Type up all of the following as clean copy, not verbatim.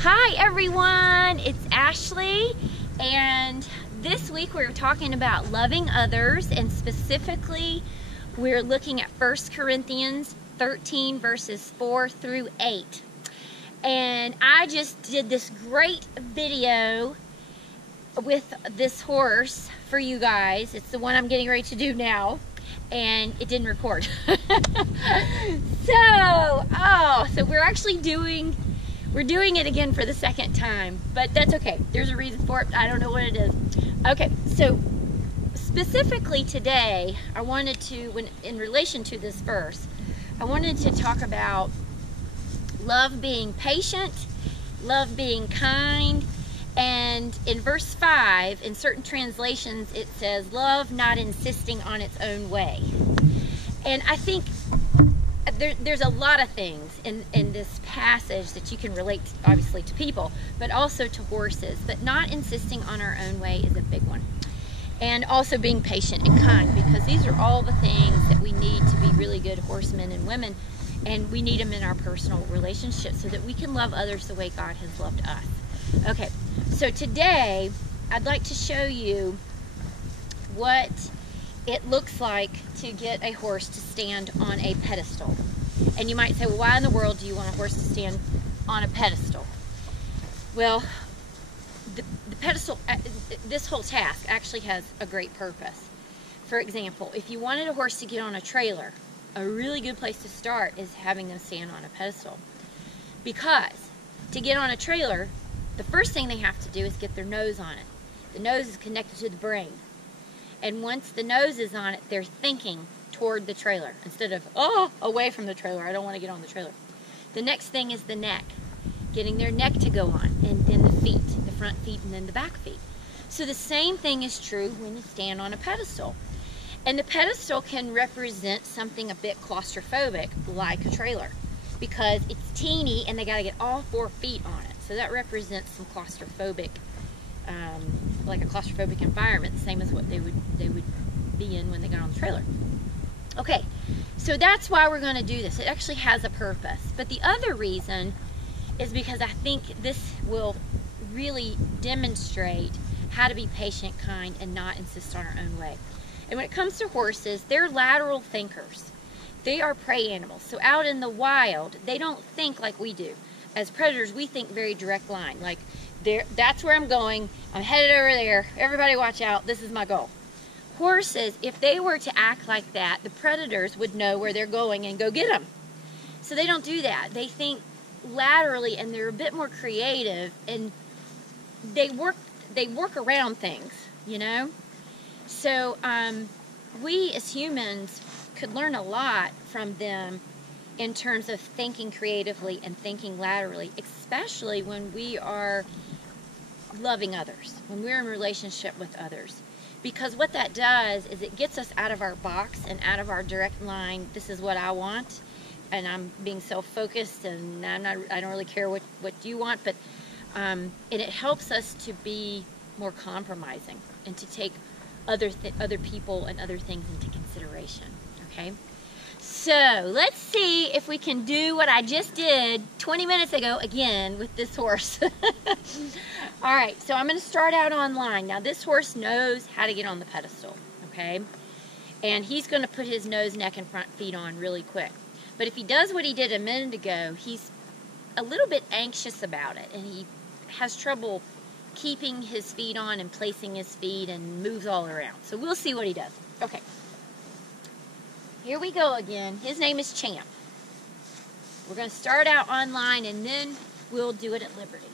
Hi everyone, it's Ashley, and this week we're talking about loving others, and specifically we're looking at 1 Corinthians 13 verses 4 through 8. And I just did this great video with this horse for you guys. It's the one I'm getting ready to do now, and it didn't record. So we're actually doing it again for the second time, but that's okay. There's a reason for it. I don't know what it is. Okay, so specifically today, I wanted to, in relation to this verse, I wanted to talk about love being patient, love being kind, and in verse 5, in certain translations, it says, love not insisting on its own way. And I think there's a lot of things in this passage that you can relate, obviously, to people, but also to horses. But not insisting on our own way is a big one. And also being patient and kind, because these are all the things that we need to be really good horsemen and women, and we need them in our personal relationships so that we can love others the way God has loved us. Okay, so today I'd like to show you what it looks like to get a horse to stand on a pedestal. And you might say, well, why in the world do you want a horse to stand on a pedestal? Well, the pedestal, this whole task actually has a great purpose. For example, if you wanted a horse to get on a trailer, a really good place to start is having them stand on a pedestal. Because to get on a trailer, the first thing they have to do is get their nose on it. The nose is connected to the brain. And once the nose is on it, they're thinking toward the trailer instead of, oh, away from the trailer. I don't want to get on the trailer. The next thing is the neck, getting their neck to go on, and then the feet, the front feet and then the back feet. So the same thing is true when you stand on a pedestal. And the pedestal can represent something a bit claustrophobic, like a trailer, because it's teeny and they got to get all 4 feet on it. So that represents some claustrophobic, like a claustrophobic environment, the same as what they would be in when they got on the trailer. Okay, so that's why we're going to do this. It actually has a purpose. But the other reason is because I think this will really demonstrate how to be patient, kind, and not insist on our own way. And when it comes to horses, they're lateral thinkers. They are prey animals. So out in the wild, they don't think like we do. As predators, we think very direct line. Like, that's where I'm going. I'm headed over there. Everybody watch out. This is my goal. Horses, if they were to act like that, the predators would know where they're going and go get them. So they don't do that. They think laterally, and they're a bit more creative, and they work around things, you know? So we as humans could learn a lot from them in terms of thinking creatively and thinking laterally, especially when we are loving others, when we're in relationship with others. Because what that does is it gets us out of our box and out of our direct line, this is what I want, and I'm being self-focused, and I don't really care what you want, but and it helps us to be more compromising and to take other people and other things into consideration, okay? So let's see if we can do what I just did 20 minutes ago again with this horse. All right, so I'm going to start out online. Now this horse knows how to get on the pedestal, okay? And he's going to put his nose, neck, and front feet on really quick. But if he does what he did a minute ago, he's a little bit anxious about it, and he has trouble keeping his feet on and placing his feet and moves all around. So we'll see what he does. Okay. Here we go again. His name is Champ. We're going to start out online, and then we'll do it at Liberty.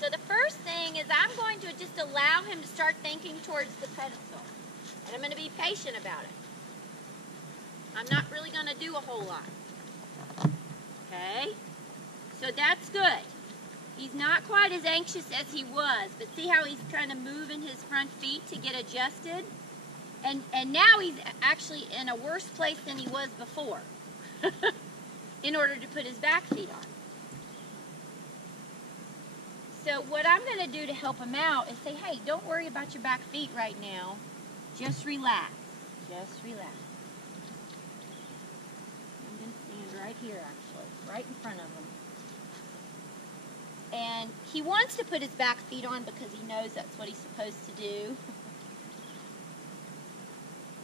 So the first thing is I'm going to just allow him to start thinking towards the pedestal. And I'm going to be patient about it. I'm not really going to do a whole lot. Okay? So that's good. He's not quite as anxious as he was, but see how he's kind of moving his front feet to get adjusted? And now he's actually in a worse place than he was before in order to put his back feet on. So what I'm going to do to help him out is say, hey, don't worry about your back feet right now. Just relax. Just relax. I'm going to right here actually, right in front of him. And he wants to put his back feet on because he knows that's what he's supposed to do.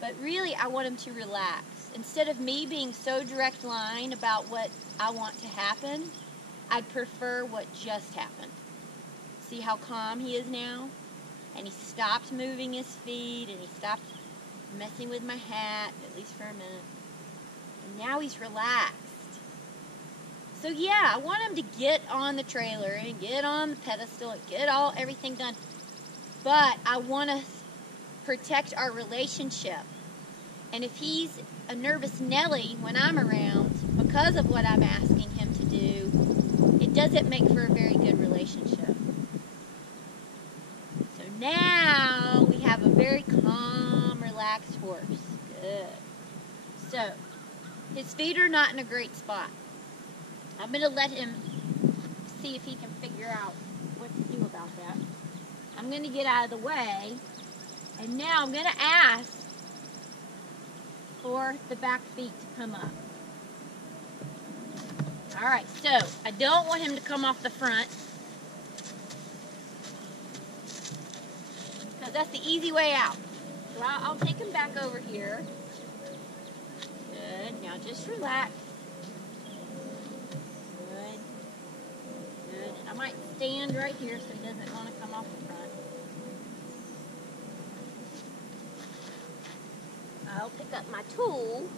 But really, I want him to relax. Instead of me being so direct line about what I want to happen, I'd prefer what just happened. See how calm he is now? And he stopped moving his feet, and he stopped messing with my hat, at least for a minute. And now he's relaxed. So yeah, I want him to get on the trailer and get on the pedestal and get everything done. But I want to protect our relationship. And if he's a nervous Nelly when I'm around because of what I'm asking him to do, it doesn't make for a very good relationship. So now we have a very calm, relaxed horse. Good. So his feet are not in a great spot. I'm going to let him see if he can figure out what to do about that. I'm going to get out of the way, and now I'm going to ask for the back feet to come up. Alright, so I don't want him to come off the front, because that's the easy way out. So I'll take him back over here. Good. Now just relax. Good. Good. And I might stand right here so he doesn't want to come off the front. I'll pick up my tool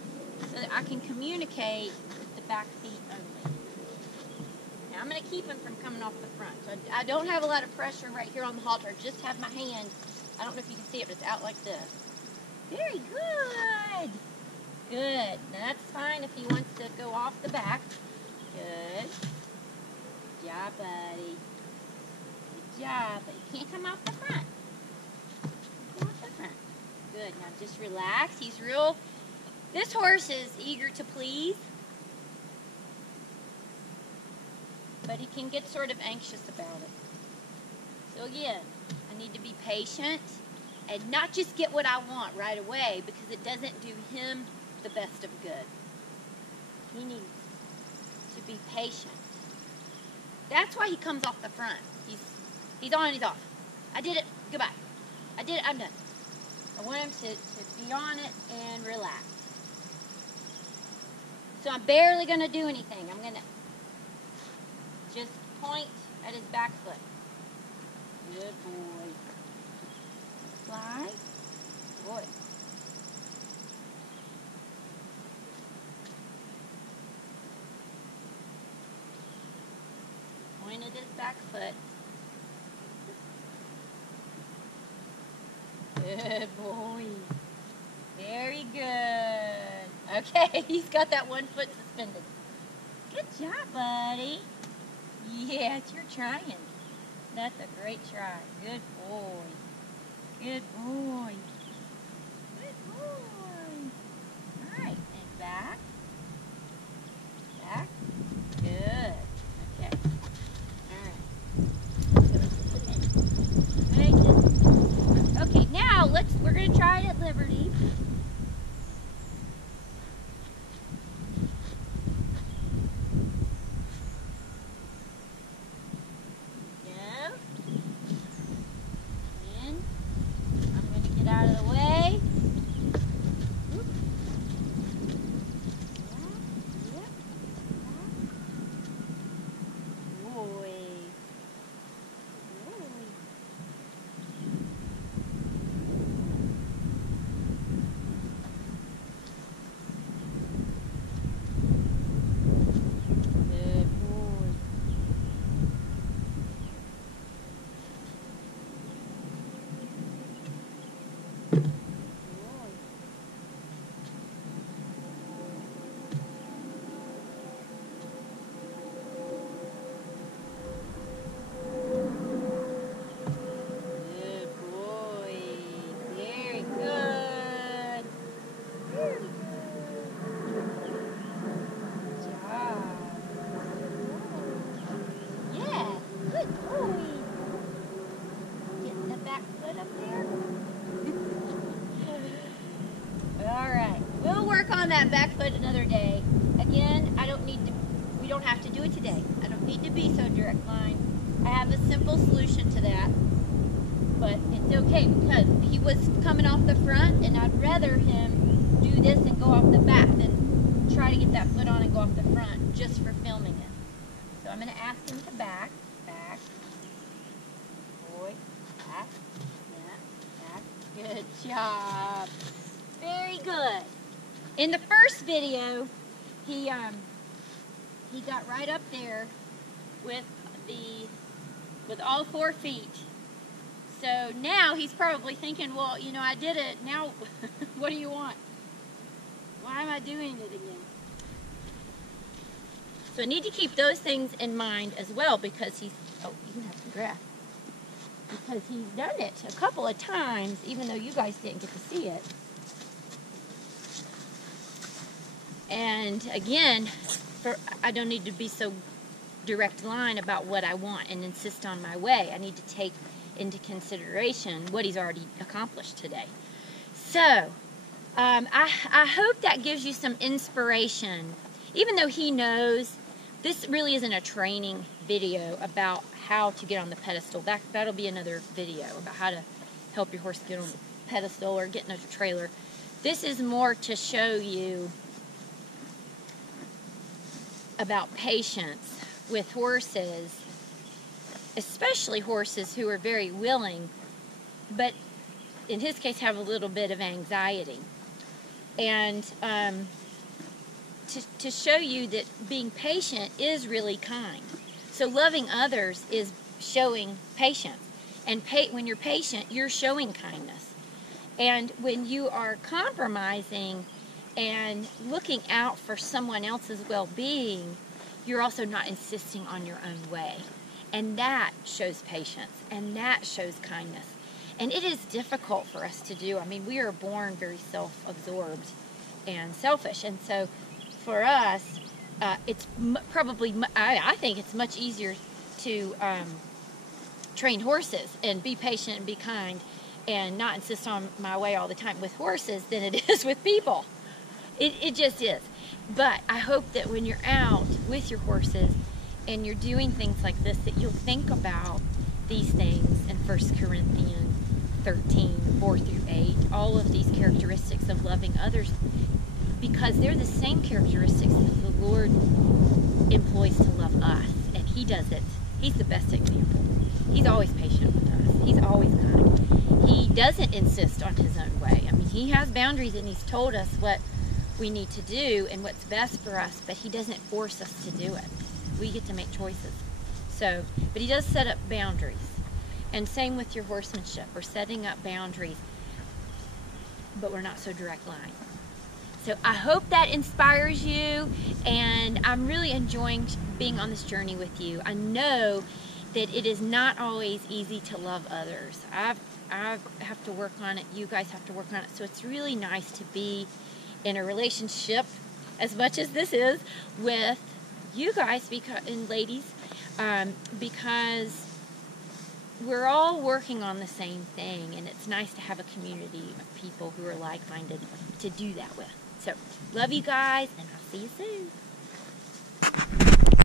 so that I can communicate with the back feet only. Now I'm going to keep him from coming off the front. So I don't have a lot of pressure right here on the halter. I just have my hand. I don't know if you can see it, but it's out like this. Very good. Good. Now that's fine if he wants to go off the back. Good. Good job, buddy. Good job. But he can't come off the front. Come off the front. Good. Now just relax. He's real. This horse is eager to please, but he can get sort of anxious about it. So again, I need to be patient and not just get what I want right away, because it doesn't do him the best of good. He needs to be patient. That's why he comes off the front. He's on and he's off. I did it. Goodbye. I did it. I'm done. I want him to be on it and relax. So I'm barely going to do anything. I'm going to just point at his back foot. Good boy. Fly. Boy. Point at his back foot. Good boy. Very good. Okay, he's got that one foot suspended. Good job, buddy. Yes, you're trying. That's a great try. Good boy. Good boy. Good boy. All right, and back. Back. Good. Okay. All right. Okay, now we're going to try it at Liberty. On that back foot another day. Again, I don't we don't have to do it today. I don't need to be so direct line. I have a simple solution to that. But it's okay because he was coming off the front, and I'd rather him do this and go off the back than try to get that foot on and go off the front just for filming it. So I'm going to ask him to back, boy, back, good job, very good. In the first video, he got right up there with all 4 feet. So now he's probably thinking, well, you know, I did it. Now, what do you want? Why am I doing it again? So I need to keep those things in mind as well because he's, oh, you can have some grass. Because he's done it a couple of times, even though you guys didn't get to see it. And again, I don't need to be so direct line about what I want and insist on my way. I need to take into consideration what he's already accomplished today. So, I hope that gives you some inspiration. Even though he knows, this really isn't a training video about how to get on the pedestal. That'll be another video about how to help your horse get on the pedestal or get in a trailer. This is more to show you about patience with horses, especially horses who are very willing, but in his case have a little bit of anxiety. And to show you that being patient is really kind. So loving others is showing patience. And when you're patient, you're showing kindness. And when you are compromising and looking out for someone else's well-being, you're also not insisting on your own way. And that shows patience, and that shows kindness. And it is difficult for us to do. I mean, we are born very self-absorbed and selfish. And so for us, it's probably, I think it's much easier to train horses and be patient and be kind and not insist on my way all the time with horses than it is with people. It just is. But I hope that when you're out with your horses and you're doing things like this, that you'll think about these things in 1 Corinthians 13, 4 through 8, all of these characteristics of loving others, because they're the same characteristics that the Lord employs to love us, and He does it. He's the best example. He's always patient with us. He's always kind. He doesn't insist on His own way. I mean, He has boundaries, and He's told us what we need to do and what's best for us, but He doesn't force us to do it. We get to make choices. So, but He does set up boundaries. And same with your horsemanship. We're setting up boundaries, but we're not so direct line. So I hope that inspires you, and I'm really enjoying being on this journey with you. I know that it is not always easy to love others. I have to work on it. You guys have to work on it. So it's really nice to be in a relationship, as much as this is, with you guys and ladies, because we're all working on the same thing, and it's nice to have a community of people who are like-minded to do that with. So, love you guys, and I'll see you soon.